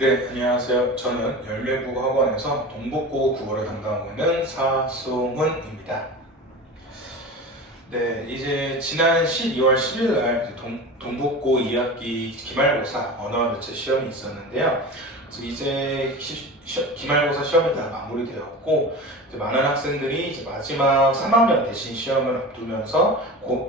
네, 안녕하세요. 저는 열매국어학원에서 동북고 국어를 담당하고 있는 사송훈입니다. 네, 이제 지난 12월 10일 날 동북고 2학기 기말고사 언어 매체 시험이 있었는데요. 그래서 이제 기말고사 시험이 다 마무리되었고, 이제 많은 학생들이 이제 마지막 3학년 내신 시험을 앞두면서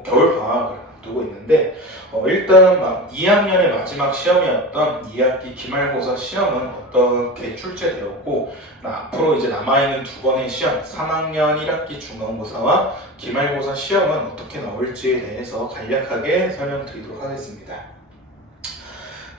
겨울 방학을 앞두고 있는데, 일단 2학년의 마지막 시험이었던 2학기 기말고사 시험은 어떻게 출제되었고, 앞으로 이제 남아있는 두 번의 시험, 3학년 1학기 중간고사와 기말고사 시험은 어떻게 나올지에 대해서 간략하게 설명드리도록 하겠습니다.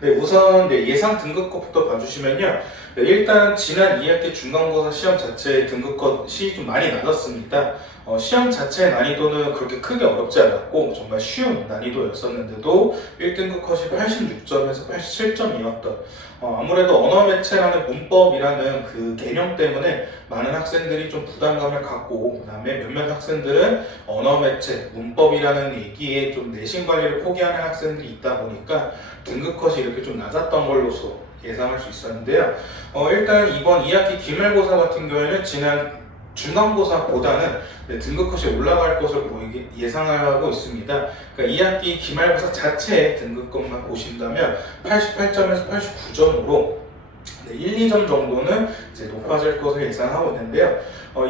네, 우선 예상 등급컷부터 봐주시면요. 네, 일단 지난 2학기 중간고사 시험 자체의 등급컷이 좀 많이 낮았습니다. 시험 자체의 난이도는 그렇게 크게 어렵지 않았고 정말 쉬운 난이도였었는데도 1등급 컷이 86점에서 87점이었던 아무래도 언어 매체라는 문법이라는 그 개념 때문에 많은 학생들이 좀 부담감을 갖고, 그 다음에 몇몇 학생들은 언어 매체, 문법이라는 얘기에 좀 내신 관리를 포기하는 학생들이 있다 보니까 등급 컷이 이렇게 좀 낮았던 걸로서 예상할 수 있었는데요. 일단 이번 2학기 기말고사 같은 경우에는 지난 중간고사보다는 등급컷이 올라갈 것을 예상하고 있습니다. 그러니까 2학기 기말고사 자체의 등급컷만 보신다면 88점에서 89점으로 1, 2점 정도는 이제 높아질 것을 예상하고 있는데요.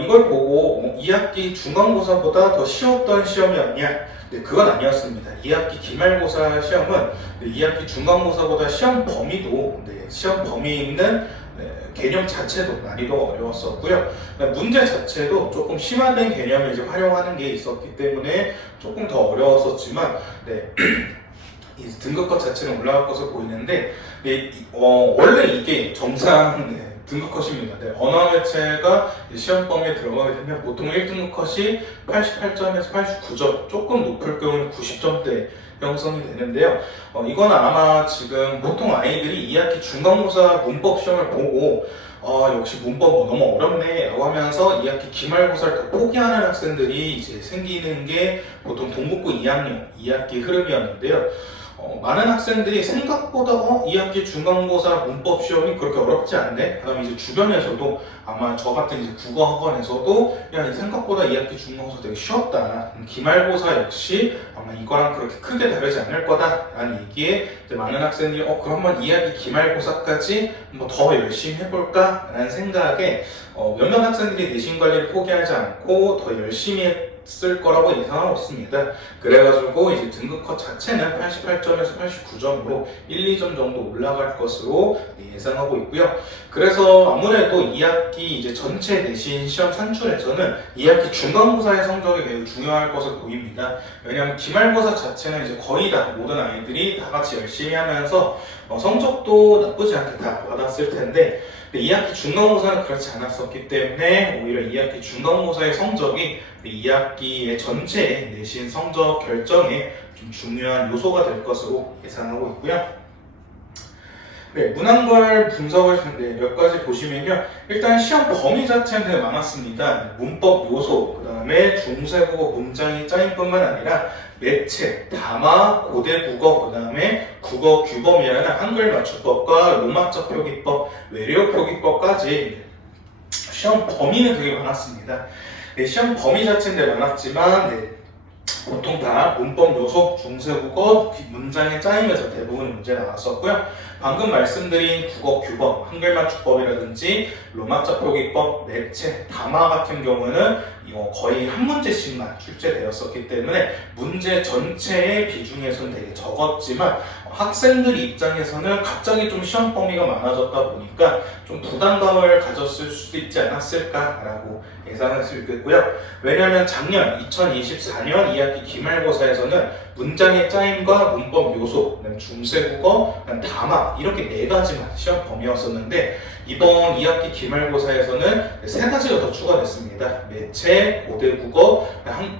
이걸 보고 2학기 중간고사보다 더 쉬웠던 시험이었냐? 네, 그건 아니었습니다. 2학기 기말고사 시험은 2학기 중간고사보다 시험 범위도, 시험 범위에 있는 개념 자체도 난이도가 어려웠었고요. 문제 자체도 조금 심화된 개념을 이제 활용하는 게 있었기 때문에 조금 더 어려웠었지만, 이 등급컷 자체는 올라갈 것으로 보이는데, 원래 이게 정상 등급컷입니다. 언어 매체가 시험 범위에 들어가게 되면 보통 1등급 컷이 88점에서 89점, 조금 높을 경우는 90점대 형성이 되는데요. 이건 아마 지금 보통 아이들이 2학기 중간고사 문법 시험을 보고 역시 문법 너무 어렵네 라고 하면서 2학기 기말고사를 더 포기하는 학생들이 이제 생기는 게 보통 동북고 2학년 2학기 흐름이었는데요. 많은 학생들이 생각보다 2학기 중간고사 문법 시험이 그렇게 어렵지 않네? 그 다음에 이제 주변에서도 아마 저 같은 이제 국어학원에서도 야, 생각보다 2학기 중간고사 되게 쉬웠다. 기말고사 역시 아마 이거랑 그렇게 크게 다르지 않을 거다. 라는 얘기에 이제 많은 학생들이 그러면 2학기 기말고사까지 뭐 더 열심히 해볼까? 라는 생각에 몇몇 학생들이 내신 관리를 포기하지 않고 더 열심히 쓸 거라고 예상하고 있습니다. 그래가지고 이제 등급컷 자체는 88점에서 89점으로 1, 2점 정도 올라갈 것으로 예상하고 있고요. 그래서 아무래도 2학기 이제 전체 내신 시험 산출에서는 2학기 중간고사의 성적이 매우 중요할 것으로 보입니다. 왜냐하면 기말고사 자체는 이제 거의 다 모든 아이들이 다 같이 열심히 하면서 성적도 나쁘지 않게 다 받았을 텐데 2학기 중간고사는 그렇지 않았었기 때문에 오히려 2학기 중간고사의 성적이 2학기의 전체 내신 성적 결정에 좀 중요한 요소가 될 것으로 예상하고 있고요. 문항별 분석을 몇 가지 보시면요. 일단 시험 범위 자체는 되게 많았습니다. 문법 요소, 그 다음에 중세국어 문장의 짜임뿐만 아니라 매체, 담화, 고대국어, 그 다음에 국어 규범이라는 한글 맞춤법과 로마자 표기법, 외래어 표기법까지 시험 범위는 되게 많았습니다. 시험 범위 자체는 많았지만 보통 다 문법 요소, 중세국어, 문장의 짜임에서 대부분 문제 나왔었고요. 방금 말씀드린 국어 규범, 한글 맞춤법이라든지 로마자 표기법, 매체, 담화 같은 경우는 거의 한 문제씩만 출제되었었기 때문에 문제 전체의 비중에서는 되게 적었지만 학생들 입장에서는 갑자기 좀 시험 범위가 많아졌다 보니까 좀 부담감을 가졌을 수도 있지 않았을까라고 예상할 수 있겠고요. 왜냐하면 작년 2024년 2학기 기말고사에서는 문장의 짜임과 문법 요소, 중세국어, 담화 이렇게 4가지만 시험 범위였었는데 이번 2학기 기말고사에서는 3가지가 더 추가됐습니다. 매체, 고대국어,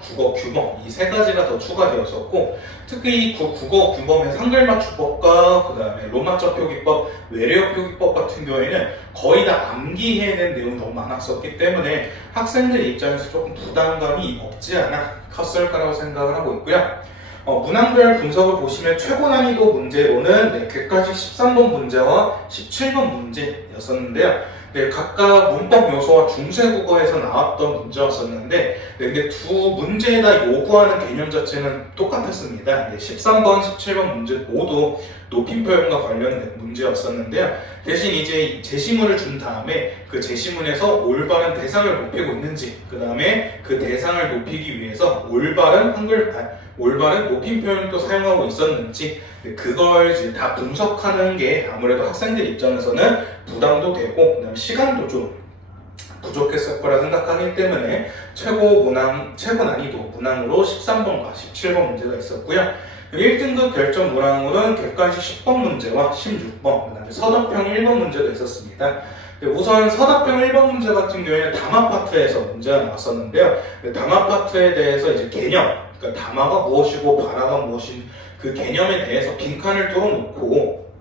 국어 규범 이 3가지가 더 추가되었었고 특히 이 국어 규범의 한글 맞춤법과 그 다음에 로마자 표기법, 외래어 표기법 같은 경우에는 거의 다 암기해야 되는 내용이 너무 많았었기 때문에 학생들 입장에서 조금 부담감이 없지 않아 컸을 거라고 생각을 하고 있고요. 문항별 분석을 보시면 최고 난이도 문제로는 객관식 13번 문제와 17번 문제였었는데요. 각각 문법 요소와 중세국어에서 나왔던 문제였었는데 근데 두 문제에다 요구하는 개념 자체는 똑같았습니다. 13번, 17번 문제 모두 높임 표현과 관련된 문제였었는데요. 대신 이제 제시문을 준 다음에 그 제시문에서 올바른 대상을 높이고 있는지, 그 다음에 그 대상을 높이기 위해서 올바른 높임 표현을 또 사용하고 있었는지, 그걸 이제 다 분석하는 게 아무래도 학생들 입장에서는 부담도 되고, 그다음에 시간도 좀 부족했을 거라 생각하기 때문에 최고 난이도 문항으로 13번과 17번 문제가 있었고요. 1등급 결정 문항으로는 객관식 10번 문제와 16번, 그 다음에 서답형 1번 문제가 있었습니다. 우선 서답형 1번 문제 같은 경우에는 담화 파트에서 문제가 나왔었는데요. 담화 파트에 대해서 이제 개념, 그러니까 담화가 무엇이고 발화가 무엇인 그 개념에 대해서 빈칸을 뚫어놓고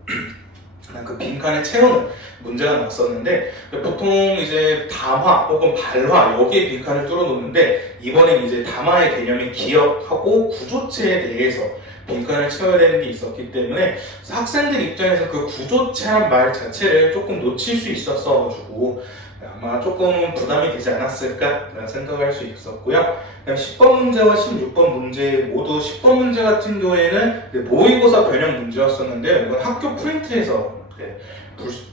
그 빈칸을 채우는 문제가 나왔었는데, 보통 이제 담화 혹은 발화 여기에 빈칸을 뚫어놓는데, 이번엔 이제 담화의 개념인 기억하고 구조체에 대해서 빈칸을 채워야 되는 게 있었기 때문에 학생들 입장에서 그 구조체란 말 자체를 조금 놓칠 수 있었어가지고 아마 조금 부담이 되지 않았을까라는 생각을 할 수 있었고요. 10번 문제와 16번 문제 모두 10번 문제 같은 경우에는 모의고사 변형 문제였었는데요. 이건 학교 프린트에서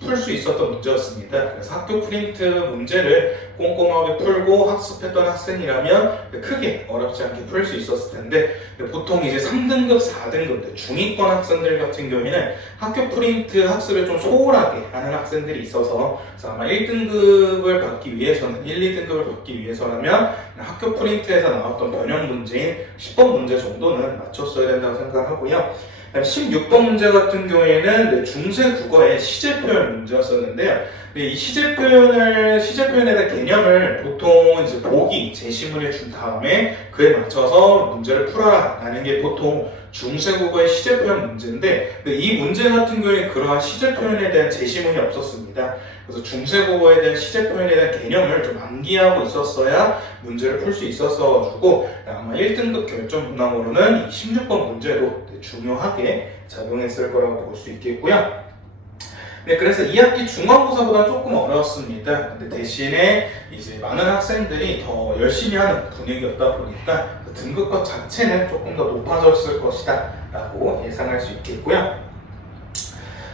풀 수 있었던 문제였습니다. 그래서 학교 프린트 문제를 꼼꼼하게 풀고 학습했던 학생이라면 크게 어렵지 않게 풀 수 있었을 텐데, 보통 이제 3등급, 4등급 중위권 학생들 같은 경우에는 학교 프린트 학습을 좀 소홀하게 하는 학생들이 있어서 아마 1등급을 받기 위해서는 1, 2등급을 받기 위해서라면 학교 프린트에서 나왔던 변형 문제인 10번 문제 정도는 맞췄어야 된다고 생각하고요. 16번 문제 같은 경우에는 중세 국어의 시제 표현 문제였었는데요. 이 시제 표현에 대한 개념을 보통 이제 보기, 제시문에 준 다음에 그에 맞춰서 문제를 풀어라 라는 게 보통 중세 국어의 시제 표현 문제인데, 이 문제 같은 경우에 그러한 시제 표현에 대한 제시문이 없었습니다. 그래서 중세 국어에 대한 시제 표현에 대한 개념을 좀 암기하고 있었어야 문제를 풀 수 있었어가지고 아마 1등급 결정 문항으로는 이 16번 문제도 중요하게 작용했을 거라고 볼 수 있겠고요. 그래서 2학기 중간고사보다 조금 어려웠습니다. 근데 대신에 이제 많은 학생들이 더 열심히 하는 분위기였다 보니까 그 등급과 자체는 조금 더 높아졌을 것이다 라고 예상할 수 있겠고요.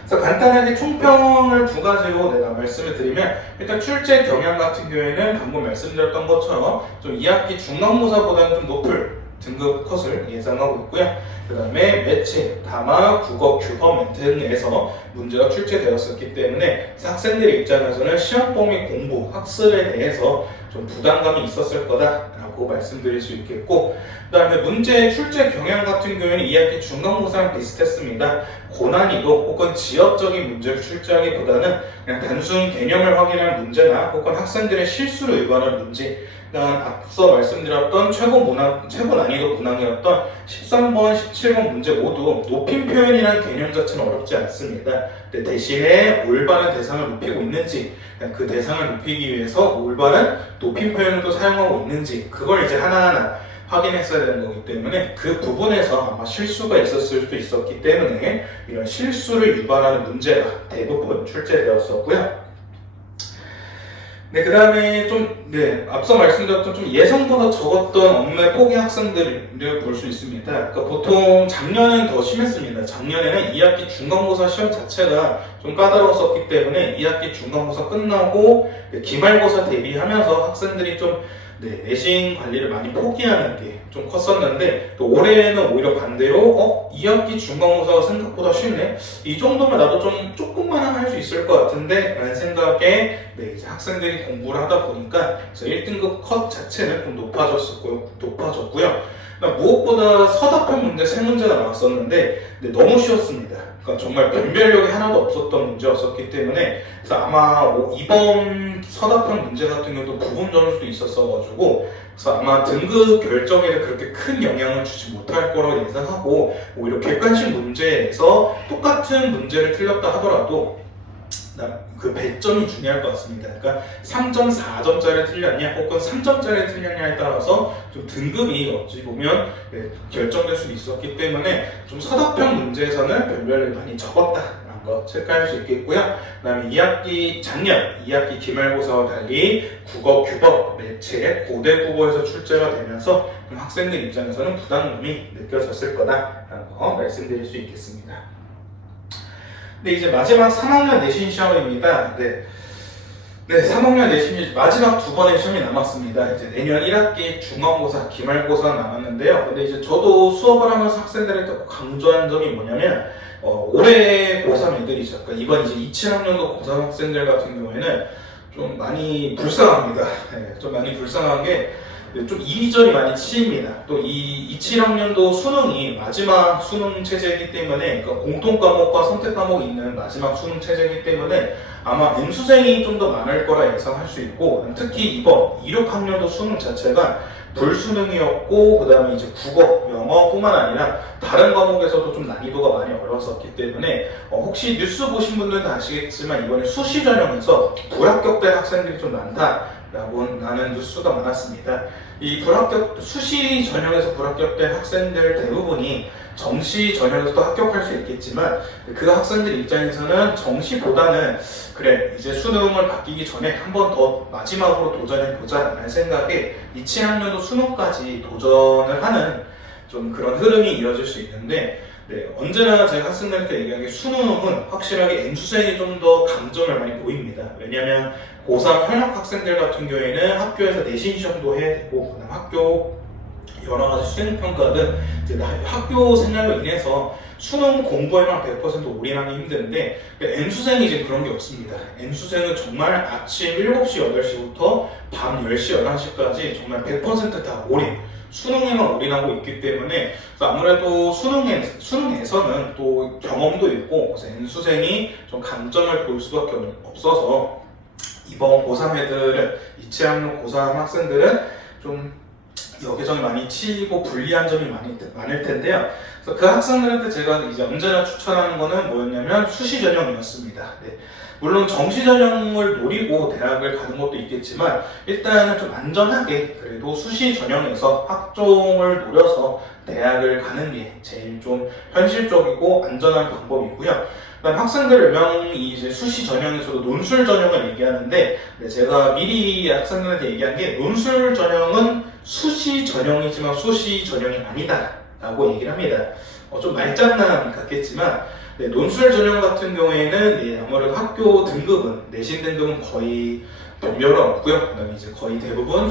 그래서 간단하게 총평을 두 가지로 내가 말씀을 드리면, 일단 출제 경향 같은 경우에는 방금 말씀드렸던 것처럼 좀 2학기 중간고사보다는 좀 높을 등급 컷을 예상하고 있고요. 그 다음에 매체, 담화, 국어, 규범 등에서 문제가 출제되었었기 때문에 학생들의 입장에서는 시험 범위 공부, 학습에 대해서 좀 부담감이 있었을 거다라고 말씀드릴 수 있겠고, 그 다음에 문제 출제 경향 같은 경우에는 2학기 중간고사랑 비슷했습니다. 고난이도 혹은 지역적인 문제를 출제하기보다는 그냥 단순 개념을 확인할 문제나 혹은 학생들의 실수를 유발할 문제, 앞서 말씀드렸던 최고 난이도 문항이었던 13번, 17번 문제 모두 높임 표현이라는 개념 자체는 어렵지 않습니다. 근데 대신에 올바른 대상을 높이고 있는지, 그 대상을 높이기 위해서 올바른 높임 표현을 또 사용하고 있는지, 그걸 이제 하나하나 확인했어야 되는 거기 때문에 그 부분에서 아마 실수가 있었을 수도 있었기 때문에 이런 실수를 유발하는 문제가 대부분 출제되었었고요. 그 다음에 앞서 말씀드렸던 좀 예상보다 적었던 업무의 포기 학생들을 볼 수 있습니다. 그러니까 보통 작년은 더 심했습니다. 작년에는 2학기 중간고사 시험 자체가 좀 까다로웠었기 때문에 2학기 중간고사 끝나고 기말고사 대비하면서 학생들이 좀 내신 관리를 많이 포기하는 게 좀 컸었는데, 또 올해는 오히려 반대로 2학기 중간고사가 생각보다 쉽네? 이 정도면 나도 좀 조금만 하면 할 수 있을 것 같은데? 라는 생각에 이제 학생들이 공부를 하다 보니까 그래서 1등급 컷 자체는 좀 높아졌고요. 그러니까 무엇보다 서답형 문제 3문제가 나왔었는데 너무 쉬웠습니다. 그러니까 정말 변별력이 하나도 없었던 문제였었기 때문에, 그래서 아마 이번 서답형 문제 같은 경우도 부분 점수도 있었어가지고, 그래서 아마 등급 결정에는 그렇게 큰 영향을 주지 못할 거라고 예상하고, 오히려 객관식 문제에서 똑같은 문제를 틀렸다 하더라도 그 배점이 중요할 것 같습니다. 그러니까 3.4점짜리 틀렸냐 혹은 3점짜리 틀렸냐에 따라서 좀 등급이 어찌 보면 결정될 수 있었기 때문에 좀 서답형 문제에서는 별별을 많이 적었다라는 거 체크할 수 있겠고요. 그 다음에 작년 2학기 기말고사와 달리 국어, 규법, 매체, 고대 국어에서 출제가 되면서 좀 학생들 입장에서는 부담감이 느껴졌을 거다라는 거 말씀드릴 수 있겠습니다. 네, 이제 마지막 3학년 내신 시험입니다. 네, 3학년 내신 마지막 두 번의 시험이 남았습니다. 이제 내년 1학기 중간고사, 기말고사 남았는데요. 근데 이제 저도 수업을 하면서 학생들한테 강조한 점이 뭐냐면, 올해 고3 애들이죠. 그러니까 이번 이제 27학년도 고3 학생들 같은 경우에는 좀 많이 불쌍합니다. 네, 좀 많이 불쌍한 게, 좀 이리저리 많이 치입니다. 또 이 27학년도 수능이 마지막 수능 체제이기 때문에, 그러니까 공통 과목과 선택 과목이 있는 마지막 수능 체제이기 때문에 아마 N수생이 좀 더 많을 거라 예상할 수 있고, 특히 이번 26학년도 수능 자체가 불수능이었고, 그 다음에 이제 국어, 영어뿐만 아니라 다른 과목에서도 좀 난이도가 많이 어려웠었기 때문에 혹시 뉴스 보신 분들은 아시겠지만 이번에 수시 전형에서 불합격된 학생들이 좀 많다라는 뉴스가 많았습니다. 이 수시 전형에서 불합격된 학생들 대부분이 정시 전형에서도 합격할 수 있겠지만 그 학생들 입장에서는 정시보다는 그래 이제 수능을 바뀌기 전에 한 번 더 마지막으로 도전해보자 라는 생각에 27학년도 수능까지 도전을 하는 좀 그런 흐름이 이어질 수 있는데 언제나 제가 학생들한테 얘기하는 게 수능은 확실하게 N수생이 좀 더 강점을 많이 보입니다. 왜냐하면 고3 현역 학생들 같은 경우에는 학교에서 내신 시험도 해야 되고 그다음 학교 여러 가지 수행평가든 이제 학교 생활로 인해서 수능 공부에만 100% 올인하기 힘든데 N수생이 이제 그런 게 없습니다. N수생은 정말 아침 7시, 8시부터 밤 10시, 11시까지 정말 100%다 올인 수능에만 올인하고 있기 때문에 아무래도 수능에서는 또 경험도 있고 그래서 N수생이 좀 강점을 볼 수밖에 없어서 이번 고3 애들은 27학년 고3 학생들은 좀 여기저기 많이 치이고 불리한 점이 많을 텐데요. 그래서 그 학생들한테 제가 이제 언제나 추천하는 거는 뭐였냐면 수시 전형이었습니다. 물론 정시 전형을 노리고 대학을 가는 것도 있겠지만 일단은 좀 안전하게 그래도 수시 전형에서 학종을 노려서 대학을 가는 게 제일 좀 현실적이고 안전한 방법이고요. 그다음 학생들 몇 명이 이제 수시 전형에서도 논술 전형을 얘기하는데 제가 미리 학생들한테 얘기한 게 논술 전형은 수시 전형이지만 수시 전형이 아니다 라고 얘기를 합니다. 좀 말장난 같겠지만 논술 전형 같은 경우에는 아무래도 학교 등급은 내신 등급은 거의 변별은 없고요. 그다음에 이제 거의 대부분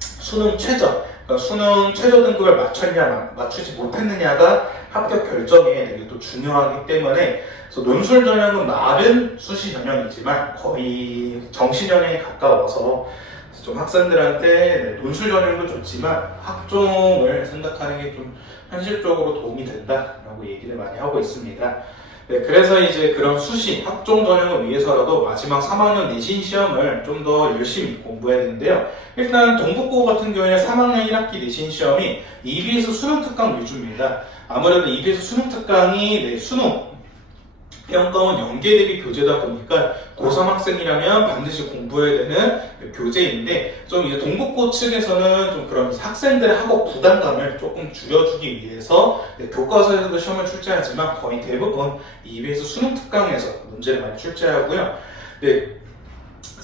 수능 최저, 그러니까 수능 최저 등급을 맞췄냐 맞추지 못했느냐가 합격 결정에 되게 또 중요하기 때문에 그래서 논술 전형은 말은 수시 전형이지만 거의 정시 전형에 가까워서 좀 학생들한테 논술 전형도 좋지만 학종을 생각하는 게 좀 현실적으로 도움이 된다라고 얘기를 많이 하고 있습니다. 그래서 이제 그런 수시, 학종 전형을 위해서라도 마지막 3학년 내신 시험을 좀 더 열심히 공부해야 되는데요. 일단 동북고 같은 경우에는 3학년 1학기 내신 시험이 EBS 수능 특강 위주입니다. 아무래도 EBS 수능 특강이 수능 평가원 연계 대비 교재다 보니까 고3 학생이라면 반드시 공부해야 되는 교재인데 좀 이제 동북고 측에서는 좀 그런 학생들의 학업 부담감을 조금 줄여주기 위해서 교과서에서도 시험을 출제하지만 거의 대부분 EBS 수능 특강에서 문제를 많이 출제하고요.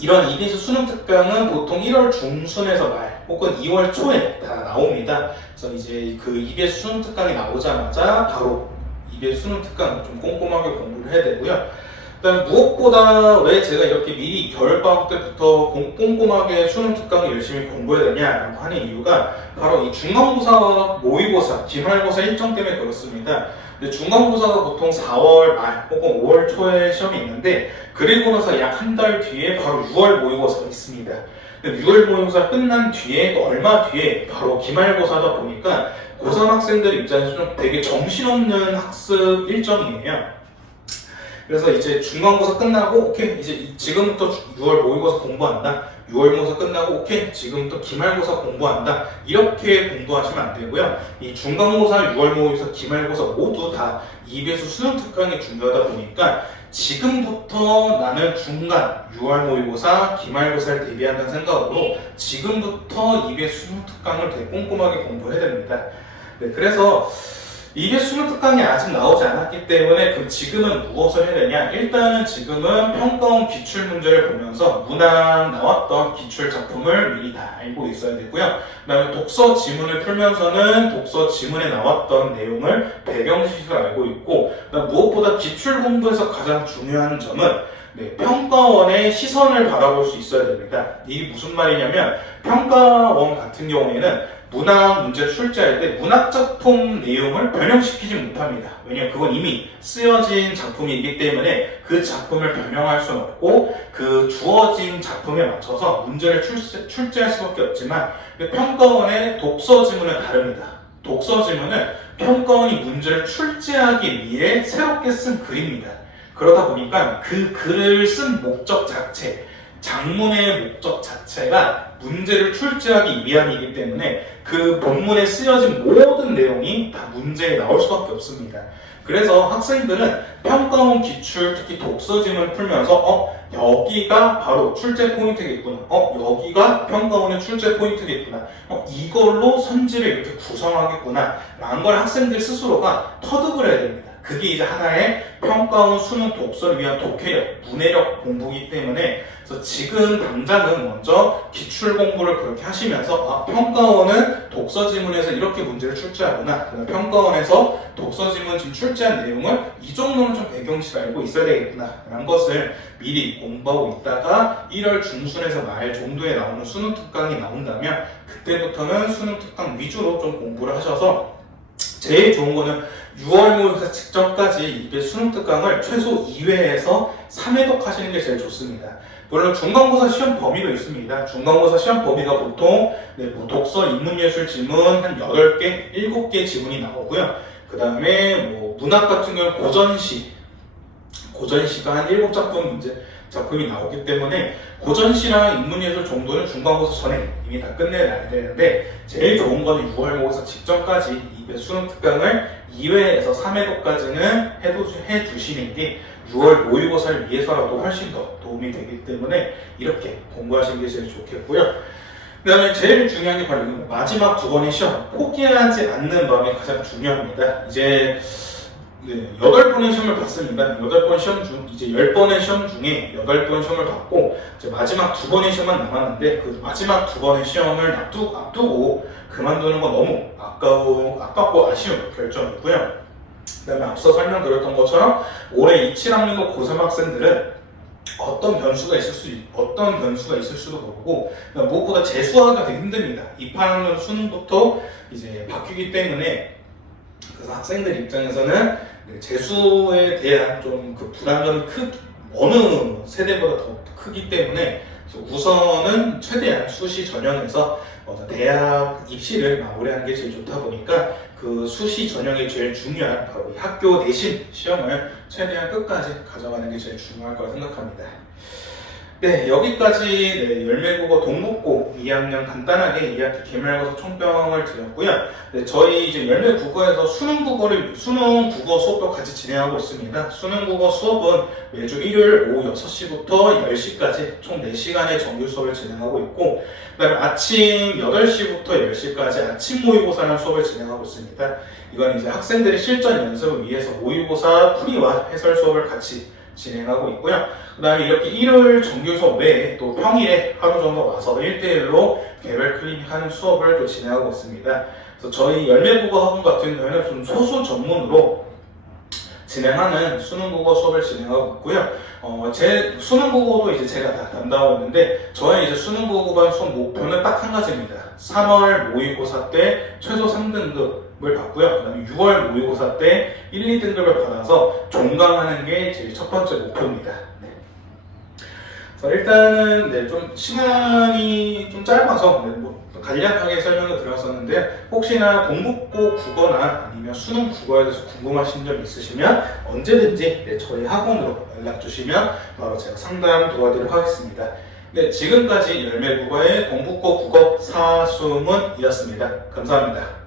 이런 EBS 수능 특강은 보통 1월 중순에서 말 혹은 2월 초에 다 나옵니다. 그래서 이제 그 EBS 수능 특강이 나오자마자 바로 EBS 수능 특강 좀 꼼꼼하게 공부를 해야 되고요. 그다음 무엇보다 왜 제가 이렇게 미리 겨울방학 때부터 꼼꼼하게 수능 특강을 열심히 공부해야 되냐라고 하는 이유가 바로 이 중간고사와 모의고사, 기말고사 일정 때문에 그렇습니다. 근데 중간고사가 보통 4월 말 혹은 5월 초에 시험이 있는데 그리고 나서 약 한 달 뒤에 바로 6월 모의고사가 있습니다. 6월 모의고사 끝난 뒤에 얼마 뒤에 바로 기말고사다 보니까 고3 학생들 입장에서 좀 되게 정신없는 학습 일정이에요. 그래서 이제 중간고사 끝나고 오케이 이제 지금부터 6월 모의고사 공부한다. 6월 모의고사 끝나고 오케이 지금부터 기말고사 공부한다. 이렇게 공부하시면 안 되고요. 이 중간고사, 6월 모의고사, 기말고사 모두 다 이배수 수능 특강이 중요하다 보니까 지금부터 나는 중간 6월 모의고사, 기말고사를 대비한다는 생각으로 지금부터 이배수 수능 특강을 되게 꼼꼼하게 공부해야 됩니다. 네, 그래서 이게 수능 특강이 아직 나오지 않았기 때문에 그럼 지금은 무엇을 해야 되냐? 일단은 지금은 평가원 기출 문제를 보면서 문항 나왔던 기출 작품을 미리 다 알고 있어야 되고요. 그 다음에 독서 지문을 풀면서는 독서 지문에 나왔던 내용을 배경지식을 알고 있고, 그다음 무엇보다 기출 공부에서 가장 중요한 점은 평가원의 시선을 바라볼 수 있어야 됩니다. 이게 무슨 말이냐면 평가원 같은 경우에는 문학 문제 출제할 때 문학작품 내용을 변형시키지 못합니다. 왜냐하면 그건 이미 쓰여진 작품이기 때문에 그 작품을 변형할 수는 없고 그 주어진 작품에 맞춰서 문제를 출제할 수밖에 없지만 평가원의 독서 지문은 다릅니다. 독서 지문은 평가원이 문제를 출제하기 위해 새롭게 쓴 글입니다. 그러다 보니까 그 글을 쓴 목적 자체, 장문의 목적 자체가 문제를 출제하기 위함이기 때문에 그 본문에 쓰여진 모든 내용이 다 문제에 나올 수밖에 없습니다. 그래서 학생들은 평가원 기출, 특히 독서 지문을 풀면서 여기가 바로 출제 포인트겠구나. 여기가 평가원의 출제 포인트겠구나. 이걸로 선지를 이렇게 구성하겠구나. 라는 걸 학생들 스스로가 터득을 해야 됩니다. 그게 이제 하나의 평가원 수능 독서를 위한 독해력, 문해력 공부이기 때문에 그래서 지금 당장은 먼저 기출 공부를 그렇게 하시면서 평가원은 독서 지문에서 이렇게 문제를 출제하구나. 평가원에서 독서 지문 지금 출제한 내용을 이 정도는 좀 배경식 알고 있어야 되겠구나. 라는 것을 미리 공부하고 있다가 1월 중순에서 말 정도에 나오는 수능 특강이 나온다면 그때부터는 수능 특강 위주로 좀 공부를 하셔서 제일 좋은 거는 6월 모의고사 직전까지 이게 수능 특강을 최소 2회에서 3회독 하시는 게 제일 좋습니다. 물론 중간고사 시험 범위도 있습니다. 중간고사 시험 범위가 보통 독서, 인문예술 지문 한 8개, 7개 지문이 나오고요. 그 다음에 문학 같은 경우는 고전시가 한 7작품 문제 작품이 나오기 때문에 고전시랑 인문예술 정도는 중간고사 전에 이미 다 끝내야 되는데 제일 좋은 거는 6월 모의고사 직전까지 이 수능 특강을 2회에서 3회도까지는 해두시는 게 6월 모의고사를 위해서라도 훨씬 더 도움이 되기 때문에 이렇게 공부하시는 게 제일 좋겠고요. 그 다음에 제일 중요한 게 바로 마지막 2번의 시험, 포기하지 않는 마음이 가장 중요합니다. 이제 8번의 시험을 봤습니다. 8번 시험 중, 이제 10번의 시험 중에 8번 시험을 봤고, 이제 마지막 2번의 시험만 남았는데, 그 마지막 2번의 시험을 앞두고 그만두는 건 너무 아깝고 아쉬운 결정이고요. 그 다음에 앞서 설명드렸던 것처럼, 올해 27학년도 고3 학생들은 어떤 변수가 있을 수도 모르고, 무엇보다 재수하기가 되게 힘듭니다. 2학년 수능부터 이제 바뀌기 때문에, 그래서 학생들 입장에서는 재수에 대한 좀 그 불안감이 어느 세대보다 더 크기 때문에 우선은 최대한 수시 전형에서 대학 입시를 마무리하는 게 제일 좋다 보니까 그 수시 전형이 제일 중요한 바로 이 학교 내신 시험을 최대한 끝까지 가져가는 게 제일 중요할 거라 생각합니다. 네, 여기까지 열매국어 동국고 2학년 간단하게 2학기 기말고사 총평을 드렸고요. 저희 이제 열매국어에서 수능 국어 수업도 같이 진행하고 있습니다. 수능 국어 수업은 매주 일요일 오후 6시부터 10시까지 총 4시간의 정규 수업을 진행하고 있고, 그다음에 아침 8시부터 10시까지 아침 모의고사라는 수업을 진행하고 있습니다. 이건 이제 학생들의 실전 연습을 위해서 모의고사 풀이와 해설 수업을 같이 진행하고 있고요. 그 다음에 이렇게 일요일 정규 수업 외에 또 평일에 하루 정도 와서 1대1로 개별 클리닉 하는 수업을 또 진행하고 있습니다. 그래서 저희 열매국어 학원 같은 경우에는 좀 소수 전문으로 진행하는 수능국어 수업을 진행하고 있고요. 제 수능국어도 이제 제가 다 담당하고 있는데 저의 이제 수능국어반 수업 목표는 딱 한 가지입니다. 3월 모의고사 때 최소 3등급을 받고요. 그 다음에 6월 모의고사 때 1, 2등급을 받아서 종강하는 게 제 첫 번째 목표입니다. 그래서 일단은 네, 좀 시간이 좀 짧아서 네, 뭐 간략하게 설명을 드렸었는데 혹시나 동북고 국어나 아니면 수능 국어에 대해서 궁금하신 점 있으시면 언제든지 네, 저희 학원으로 연락 주시면 바로 제가 상담 도와드리도록 하겠습니다. 네, 지금까지 열매국어의 동북고 국어 사수문이었습니다. 감사합니다.